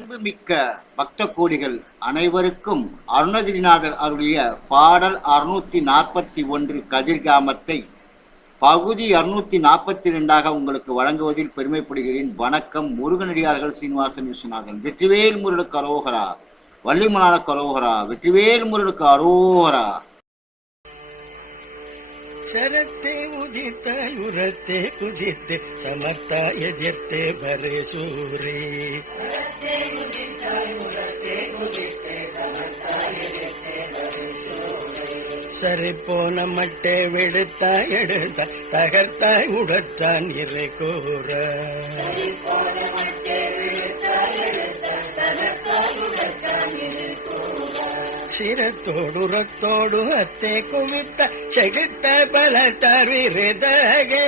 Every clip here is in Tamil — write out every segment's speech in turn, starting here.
அன்புமிக்க பக்த கோடிகள் அனைவருக்கும் அருணகிரிநாதர் அருளிய பாடல் அறுநூத்தி நாற்பத்தி ஒன்று கதிர்காமத்தை பகுதி அறுநூத்தி நாற்பத்தி ரெண்டாக உங்களுக்கு வழங்குவதில் பெருமைப்படுகிறேன். வணக்கம் முருகனடியார்கள் சீனிவாசன் விஸ்வநாதன். வெற்றிவேல் முருளுக்கு அரோகரா. வள்ளிமலான கரோகரா. வெற்றிவேல் முருளுக்கு அரோகரா. சரத்தே உதித்த உரத்தே குதித்தே சமர்த்தா எதிர்த்தே பரேசூரே. சரி போன மட்டே வெடுத்தாய் எடுத்தாய் தகர்த்தாய் உடற்றான் இறை கூற. சிரத்தோடு ரத்தோடு அத்தே குமித்த செகுத்த பல தவிரதகே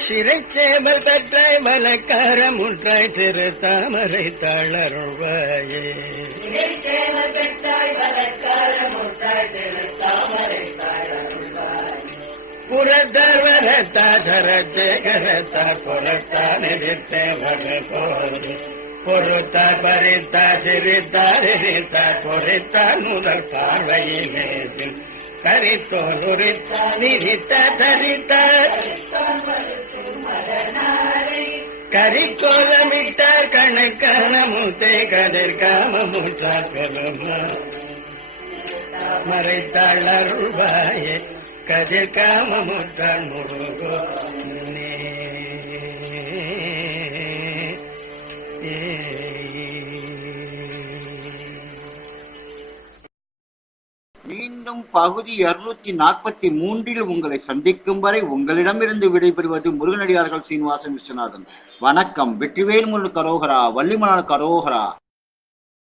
சிறைச்சேமல் கற்றாய் மலக்காரம் ஒன்றாய் திரு தாமரை தளர்வாயே. தாமரை வரத்தா சரத்தே கரத்தா புறத்தான் போது பொறுத்தார் பறித்தார் சிரித்தார் எரித்தார் பொறித்தார் முதல் பார்வையிலே கரித்தோல் உரித்தா நிதித்த தரித்தா. கரிக்கோலமிட்டார் கணக்கான முத்தை கதிர்காம முற்றார் பெருமா மறைத்தாள் அருள்வாயே. கதிர்காம முற்றாள் முருகோ மீண்டும் பகுதி இருநூத்தி நாற்பத்தி மூன்றில் உங்களை சந்திக்கும் வரை உங்களிடமிருந்து விடைபெறுவது முருகனடியார்கள் சீனிவாசன் விஸ்வநாதன். வணக்கம். வெற்றிவேல் முருள் கரோகரா வள்ளிமலான கரோகரா.